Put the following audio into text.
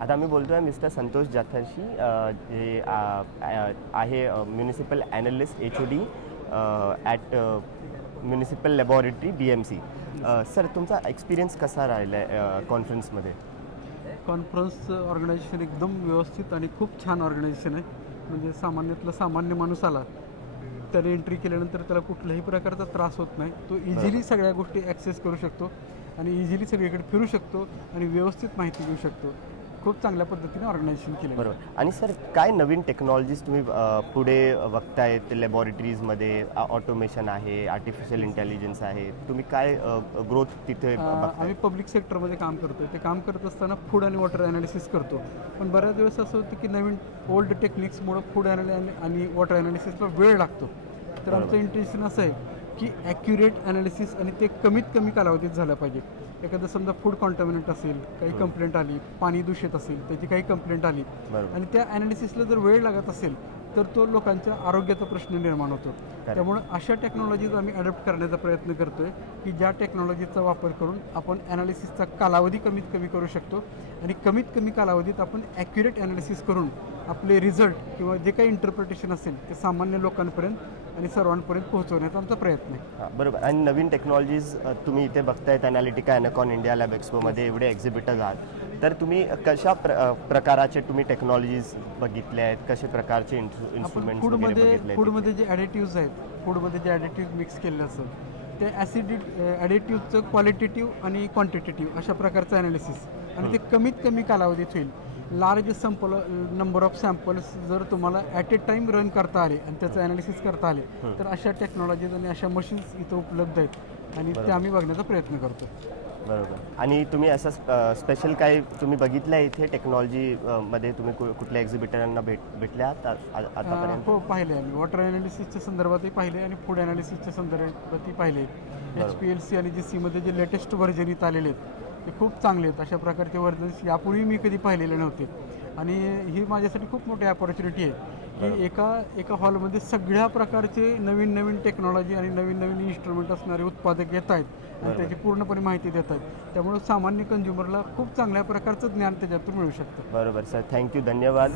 आता आम्ही बोलतो आहे मिस्टर संतोष जाथरशी, जे आहे municipal analyst HOD at municipal laboratory BMC. Sir, तुमचा एक्सपिरियन्स कसा राहिला आहे कॉन्फरन्समध्ये? कॉन्फरन्स ऑर्गनायझेशन एकदम व्यवस्थित आणि खूप छान ऑर्गनायझेशन आहे. म्हणजे सामान्यातला सामान्य माणूस आला त्याने एंट्री केल्यानंतर त्याला कुठल्याही प्रकारचा त्रास होत नाही. तो इझिली सगळ्या गोष्टी ॲक्सेस करू शकतो आणि इझिली सगळीकडे फिरू शकतो आणि व्यवस्थित माहिती घेऊ शकतो. खूप चांगल्या पद्धतीने ऑर्गनायझेशन केलं. बरोबर. आणि सर, काय नवीन टेक्नॉलॉजीज तुम्ही पुढे बघताय? ते लॅबॉरेटरीजमध्ये ऑटोमेशन आहे, आर्टिफिशियल इंटेलिजन्स आहे, तुम्ही काय ग्रोथ तिथे बघताय? आम्ही पब्लिक सेक्टरमध्ये काम करतो. ते काम करत असताना फूड आणि वॉटर ॲनालिसिस करतो. पण बऱ्याच वेळेस असं होतं की नवीन ओल्ड टेक्निक्समुळं फूड आणि वॉटर ॲनालिसिसला वेळ लागतो. तर आमचं इंटेन्शन असं आहे की ॲक्युरेट ॲनालिसिस आणि ते कमीत कमी कालावधीत झालं पाहिजे. एखादं समजा फूड कॉन्टॅमिनेट असेल, काही कंप्लेंट आली, पाणी दूषित असेल, त्याची काही कंप्लेंट आली आणि त्या ॲनालिसिसला जर वेळ लागत असेल तर तो लोकांच्या आरोग्याचा प्रश्न निर्माण होतो. त्यामुळं अशा टेक्नॉलॉजीज आम्ही ॲडॉप्ट करण्याचा प्रयत्न करतो आहे की ज्या टेक्नॉलॉजीचा वापर करून आपण ॲनालिसिसचा कालावधी कमीत कमी करू शकतो आणि कमीत कमी कालावधीत आपण ॲक्युरेट ॲनालिसिस करून आपले रिझल्ट किंवा जे काही इंटरप्रिटेशन असेल ते सामान्य लोकांपर्यंत आणि सर्वांपर्यंत पोहोचवण्याचा आमचा प्रयत्न आहे. बरोबर. आणि नवीन टेक्नॉलॉजीज तुम्ही इथे बघतायत ॲनालिटिका ॲनाकॉन इंडिया लॅब एक्सपोमध्ये एवढे एक्झिबिटर्स आहात, तर तुम्ही कशा प्रकाराचे तुम्ही टेक्नॉलॉजीज बघितल्या आहेत? कशा प्रकारचे इन्स्ट्रुमेंट्स वगैरे बघितले? फूडमध्ये जे ॲडिटिव्ज आहेत, फूडमध्ये जे ॲडिटिव्ह मिक्स केलेलं असेल ते ॲडिटिव्हचं क्वालिटेटिव्ह आणि क्वांटिटेटिव्ह अशा प्रकारचं ॲनालिसिस आणि ते कमीत कमी कालावधीत होईल. लार्ज नंबर ऑफ सॅम्पल्स जर तुम्हाला ॲट ए टाईम रन करता आले आणि त्याचं ॲनालिसिस करता आले तर अशा टेक्नॉलॉजीज आणि अशा मशीन्स इथं उपलब्ध आहेत आणि ते आम्ही बघण्याचा प्रयत्न करतो. बरोबर. आणि तुम्ही असं स्पेशल काय तुम्ही बघितलं आहे इथे मध्ये? तुम्ही कुठल्या एक्झिबिटरांना भेटल्या आतापर्यंत? हो, पाहिले आम्ही. वॉटर ॲनालिसिसच्या संदर्भातही पाहिले आणि फूड ॲनालिसिसच्या संदर्भातही पाहिले. HPLC आणि GCमध्ये जे लेटेस्ट व्हर्जन इथं आलेले आहेत ते खूप चांगले आहेत. अशा प्रकारचे व्हर्जन्स यापूर्वी मी कधी पाहिलेले नव्हते आणि ही माझ्यासाठी खूप मोठी अपॉर्च्युनिटी आहे की एका हॉलमध्ये सगळ्या प्रकारचे नवीन नवीन टेक्नॉलॉजी आणि नवीन नवीन इन्स्ट्रुमेंट असणारे उत्पादक येत आहेत आणि त्याची पूर्णपणे माहिती देत आहेत. त्यामुळे सामान्य कंझ्युमरला खूप चांगल्या प्रकारचं ज्ञान त्याच्यातून मिळू शकतं. बरोबर सर, थँक्यू, धन्यवाद.